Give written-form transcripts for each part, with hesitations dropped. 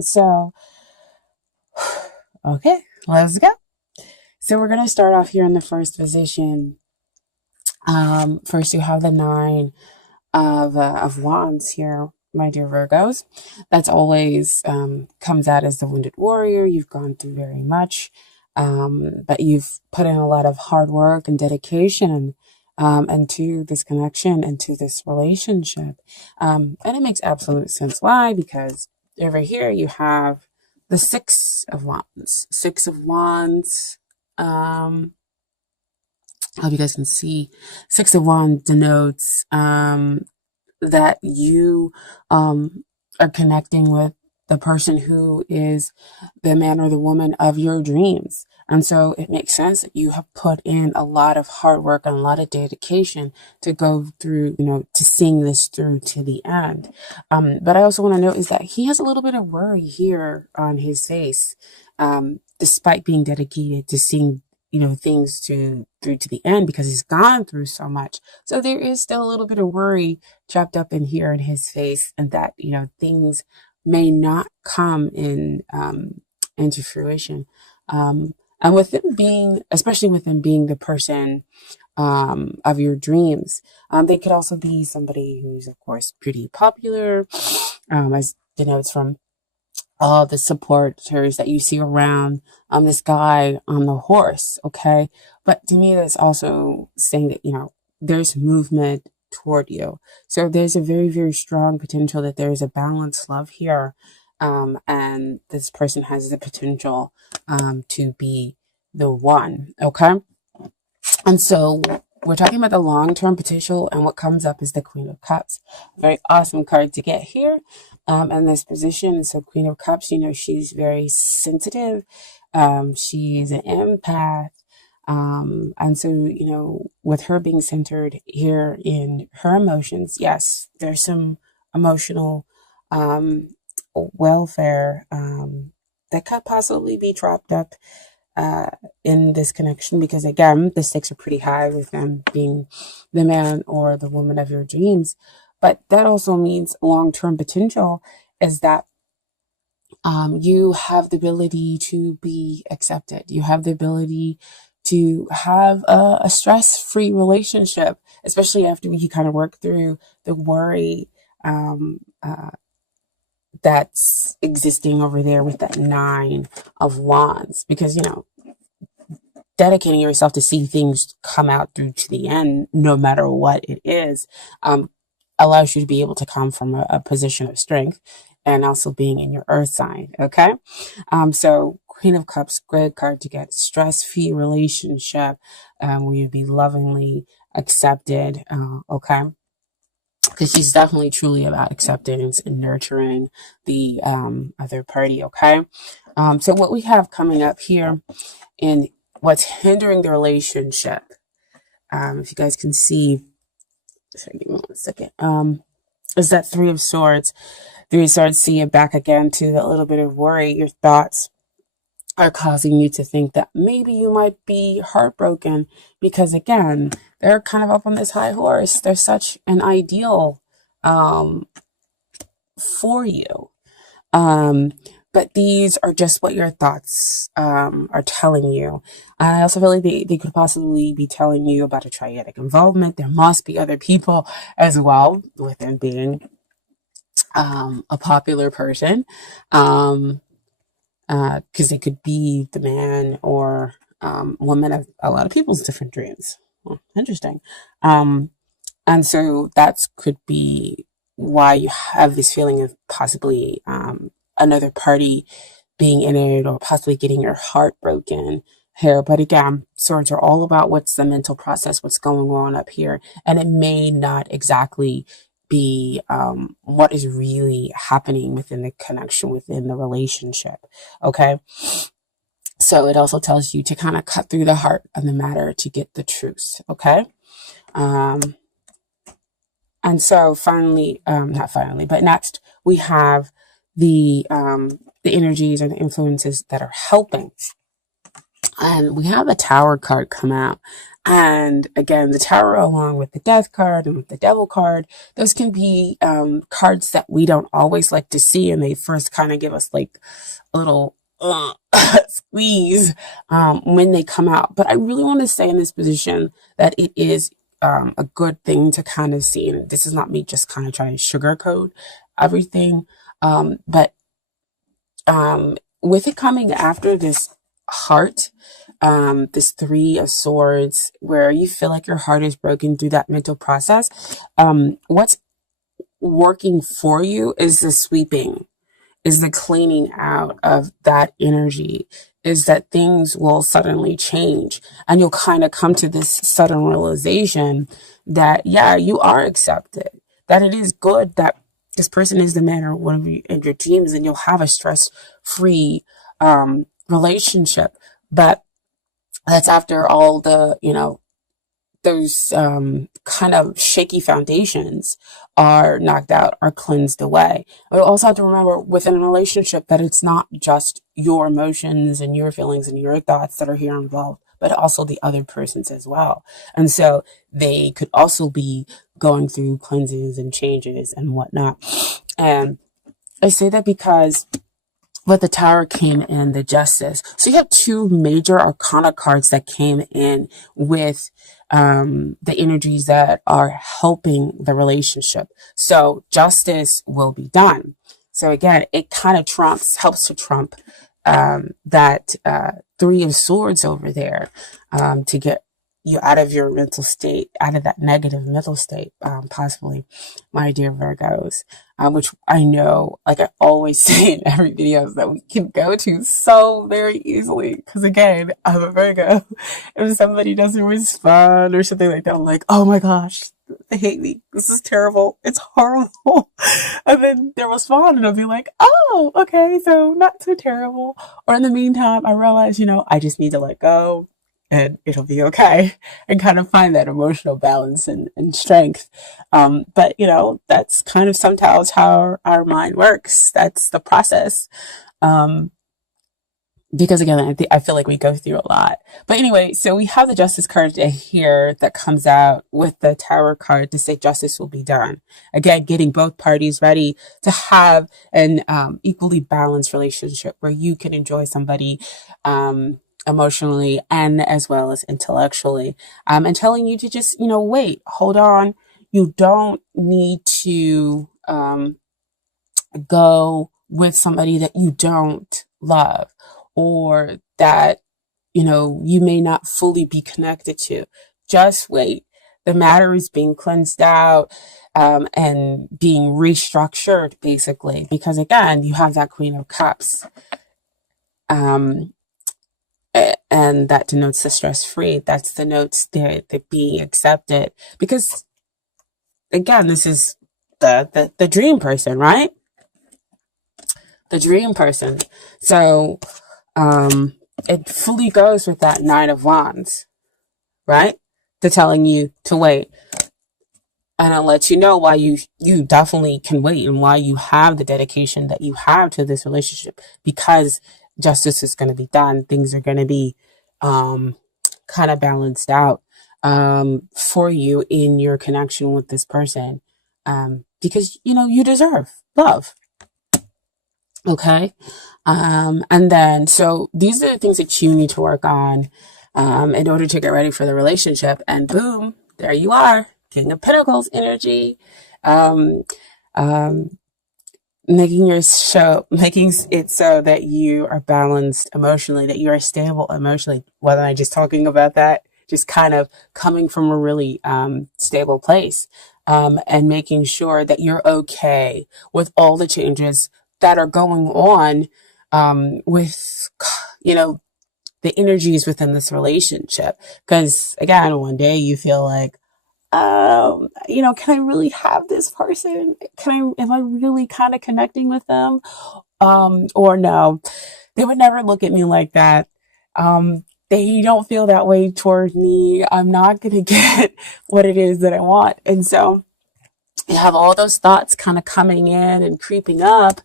So, okay, let's go. So we're going to start off here in the first position. First, you have the nine of wands here, my dear Virgos. That's always comes out as the wounded warrior. You've gone through very much, but you've put in a lot of hard work and dedication into this connection, into this relationship. And it makes absolute sense. Why? Because over here you have the Six of Wands. Six of Wands. I hope you guys can see. Six of Wands denotes that you are connecting with the person who is the man or the woman of your dreams. And so it makes sense that you have put in a lot of hard work and a lot of dedication to go through, to seeing this through to the end. But I also want to note is that he has a little bit of worry here on his face, despite being dedicated to seeing things through to the end because he's gone through so much. So there is still a little bit of worry trapped up in here in his face, and that things may not come in into fruition. And with him being, especially with him being the person of your dreams, they could also be somebody who's of course pretty popular, as denotes from all the supporters that you see around this guy on the horse, okay? But to me, that's also saying that, there's movement toward you. So there's a very, very strong potential that there's a balanced love here. And this person has the potential to be the one, okay? And so we're talking about the long-term potential, and what comes up is the Queen of Cups. Very awesome card to get here in this position. So Queen of Cups, she's very sensitive. She's an empath. And so, with her being centered here in her emotions, yes, there's some emotional welfare that could possibly be dropped up in this connection, because again, the stakes are pretty high with them being the man or the woman of your dreams. But that also means long-term potential is that you have the ability to be accepted. You have the ability to have a stress-free relationship, especially after you kind of work through the worry that's existing over there with that Nine of Wands. Because, dedicating yourself to see things come out through to the end, no matter what it is, allows you to be able to come from a position of strength, and also being in your earth sign. Okay. So Queen of Cups, great card to get. Stress-free relationship, where you'd be lovingly accepted. Okay. Because she's definitely truly about acceptance and nurturing the other party. Okay. So what we have coming up here in what's hindering the relationship, if you guys can see, sorry, give me 1 second, is that Three of Swords. Three of Swords, see it back again to a little bit of worry. Your thoughts are causing you to think that maybe you might be heartbroken because, again, they're kind of up on this high horse. They're such an ideal for you. But these are just what your thoughts are telling you. I also feel like they could possibly be telling you about a triadic involvement. There must be other people as well, with them being a popular person, because they could be the man or woman of a lot of people's different dreams. Well, interesting. And so that could be why you have this feeling of possibly another party being in it, or possibly getting your heart broken here. But again, swords are all about what's the mental process, what's going on up here. And it may not exactly be what is really happening within the connection, within the relationship. Okay. So it also tells you to kind of cut through the heart of the matter to get the truth. Okay. And so finally, not finally, but next we have the energies and the influences that are helping And we have the Tower card come out. And again, the Tower, along with the Death card and with the Devil card, those can be cards that we don't always like to see. And they first kind of give us like a little squeeze when they come out. But I really want to say in this position that it is a good thing to kind of see. And this is not me just kind of trying to sugarcoat everything. But with it coming after this heart, this Three of Swords, where you feel like your heart is broken through that mental process, what's working for you is the sweeping, is the cleaning out of that energy, is that things will suddenly change. And you'll kind of come to this sudden realization that, yeah, you are accepted, that it is good that this person is the man or one of you in your dreams, and you'll have a stress-free relationship. But that's after all the, those kind of shaky foundations are knocked out, are cleansed away. We also have to remember within a relationship that it's not just your emotions and your feelings and your thoughts that are here involved, but also the other person's as well. And so they could also be going through cleansings and changes and whatnot. And I say that because with the Tower came in the Justice. So you have two major arcana cards that came in with the energies that are helping the relationship. So justice will be done. So again, it kind of helps to trump that Three of Swords over there, to get you out of your mental state, out of that negative mental state, possibly, my dear Virgos, which I know, like I always say in every video, that we can go to so very easily. Because again, I'm a Virgo. If somebody doesn't respond or something like that, I'm like, oh my gosh, they hate me. This is terrible. It's horrible. And then they'll respond and I'll be like, oh, okay, so not so terrible. Or in the meantime, I realize, I just need to let go and it'll be okay, and kind of find that emotional balance and strength. But, that's kind of sometimes how our mind works. That's the process. Because again, I feel like we go through a lot. But anyway, so we have the Justice card here that comes out with the Tower card to say justice will be done. Again, getting both parties ready to have an equally balanced relationship where you can enjoy somebody emotionally and as well as intellectually. And telling you to just, wait, hold on. You don't need to go with somebody that you don't love, or that, you may not fully be connected to. Just wait. The matter is being cleansed out and being restructured, basically, because again, you have that Queen of Cups. And that denotes the stress-free. That's the notes the being accepted. Because again, this is the dream person, right? The dream person. So it fully goes with that Nine of Wands, right? To telling you to wait. And I'll let you know why you definitely can wait, and why you have the dedication that you have to this relationship, because justice is going to be done. Things are going to be kind of balanced out for you in your connection with this person, because you deserve love. Okay. And then, so these are the things that you need to work on in order to get ready for the relationship. And boom, there you are, King of Pentacles energy. Making it so that you are balanced emotionally, that you are stable emotionally. Whether I'm just talking about that, just kind of coming from a really stable place, and making sure that you're okay with all the changes that are going on with, the energies within this relationship. Because again, one day you feel like, can I really have this person? Am I really kind of connecting with them? Or no, they would never look at me like that. They don't feel that way toward me. I'm not going to get what it is that I want. And so you have all those thoughts kind of coming in and creeping up,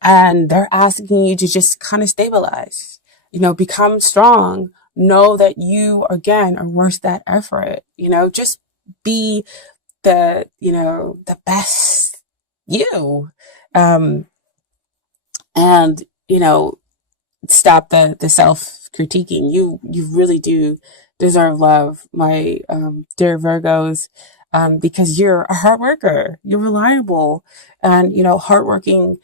and they're asking you to just kind of stabilize, become strong, know that you, again, are worth that effort. Just be the best you. And, stop the self critiquing. You really do deserve love, my dear Virgos, because you're a hard worker. You're reliable, and hardworking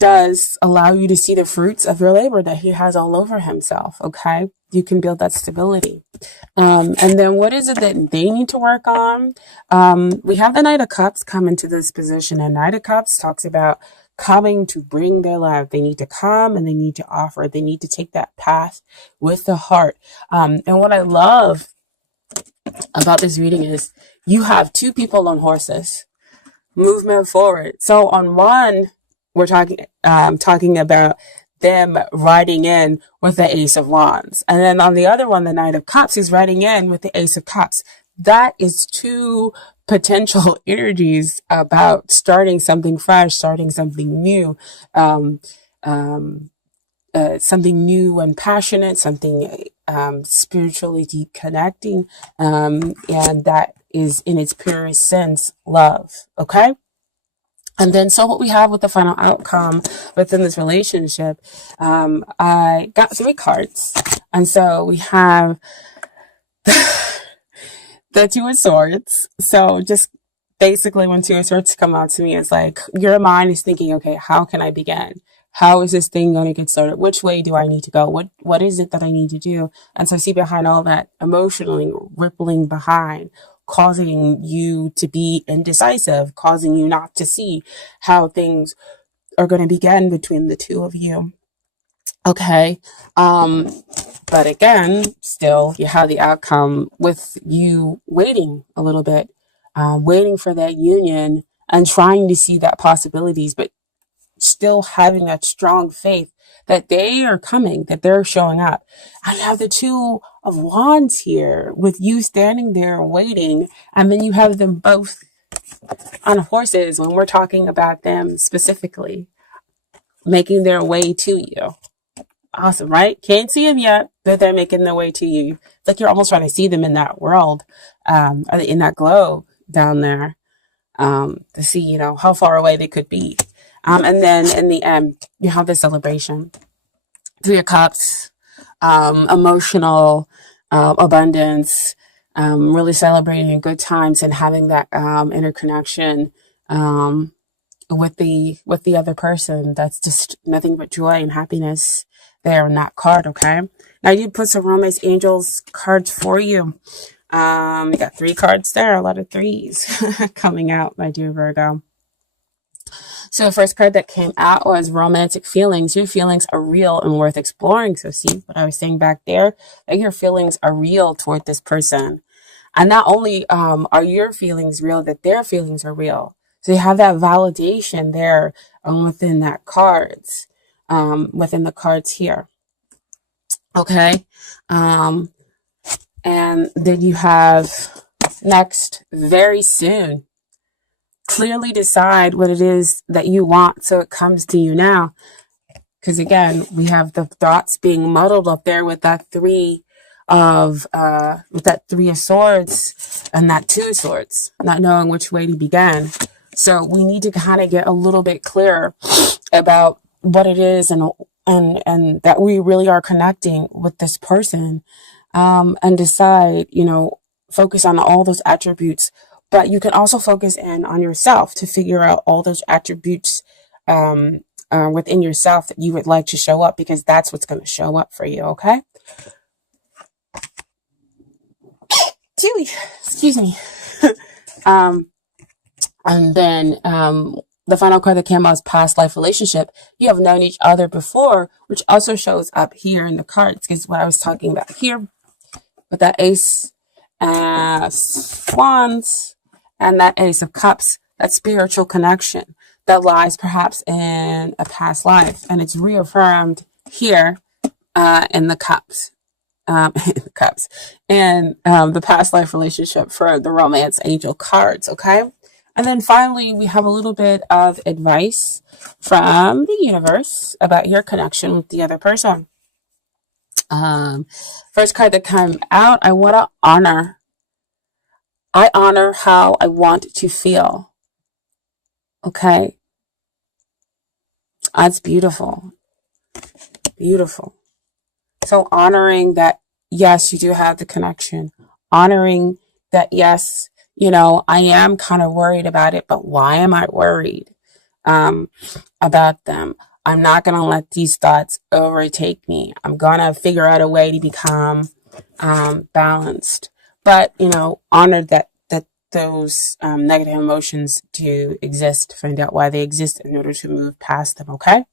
does allow you to see the fruits of your labor that he has all over himself. Okay, you can build that stability. And then what is it that they need to work on? We have the Knight of Cups come into this position, and Knight of Cups talks about coming to bring their love. They need to come and they need to offer. They need to take that path with the heart. And what I love about this reading is you have two people on horses, movement forward. So on one, we're talking about them riding in with the Ace of Wands. And then on the other one, the Knight of Cups is riding in with the Ace of Cups. That is two potential energies about starting something fresh, starting something new, something new and passionate, something spiritually deep connecting, and that is in its purest sense love. Okay. And then, so what we have with the final outcome within this relationship, I got 3 cards. And so we have the Two of Swords. So just basically when Two of Swords come out to me, it's like your mind is thinking, okay, how can I begin? How is this thing going to get started? Which way do I need to go? What is it that I need to do? And so see behind all that emotionally rippling behind, causing you to be indecisive, causing you not to see how things are going to begin between the two of you. Okay. But again, still, you have the outcome with you waiting a little bit, waiting for that union and trying to see that possibilities, but still having that strong faith that they are coming, that they're showing up. I have the Two of Wands here with you standing there waiting, and then you have them both on horses when we're talking about them specifically making their way to you. Awesome, right? Can't see them yet, but they're making their way to you. It's like you're almost trying to see them in that world, in that glow down there, to see, how far away they could be. And then in the end, you have the celebration. 3 of Cups, emotional abundance, really celebrating good times and having that interconnection with the other person. That's just nothing but joy and happiness there in that card. Okay, now you put some romance angels cards for you. You got 3 cards there, a lot of 3s coming out, my dear Virgo. So the first card that came out was romantic feelings. Your feelings are real and worth exploring. So see what I was saying back there, that your feelings are real toward this person. And not only are your feelings real, that their feelings are real. So you have that validation there within that cards, within the cards here. Okay. And then you have next, very soon. Clearly decide what it is that you want so it comes to you now. Because again, we have the thoughts being muddled up there with that 3 of Swords and that 2 of Swords, not knowing which way to begin. So we need to kind of get a little bit clearer about what it is and that we really are connecting with this person, and decide, focus on all those attributes. But you can also focus in on yourself to figure out all those attributes within yourself that you would like to show up, because that's what's going to show up for you. Okay. Excuse me. And then the final card that came out is past life relationship. You have known each other before, which also shows up here in the cards, because what I was talking about here with that Ace of Wands and that Ace of Cups, that spiritual connection that lies perhaps in a past life, and it's reaffirmed here in the Cups. And the past life relationship for the romance angel cards. Okay. And then finally, we have a little bit of advice from the universe about your connection with the other person. Um, First card that came out, I want to honor. I honor how I want to feel. Okay. That's beautiful. Beautiful. So honoring that, yes, you do have the connection. Honoring that, yes, I am kind of worried about it, but why am I worried um, about them? I'm not going to let these thoughts overtake me. I'm going to figure out a way to become balanced. But, honor that those negative emotions do exist. Find out why they exist in order to move past them, okay?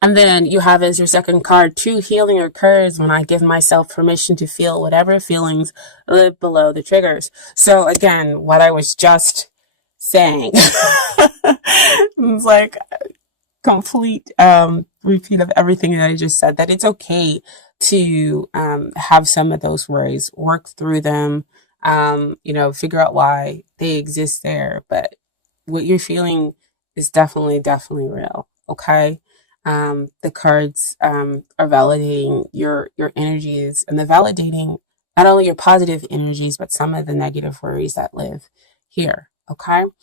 And then you have as your second card, true healing occurs when I give myself permission to feel whatever feelings live below the triggers. So again, what I was just saying, it's like complete repeat of everything that I just said, that it's okay to have some of those worries, work through them, figure out why they exist there. But what you're feeling is definitely, definitely real. Okay. The cards are validating your energies, and they're validating not only your positive energies, but some of the negative worries that live here. Okay.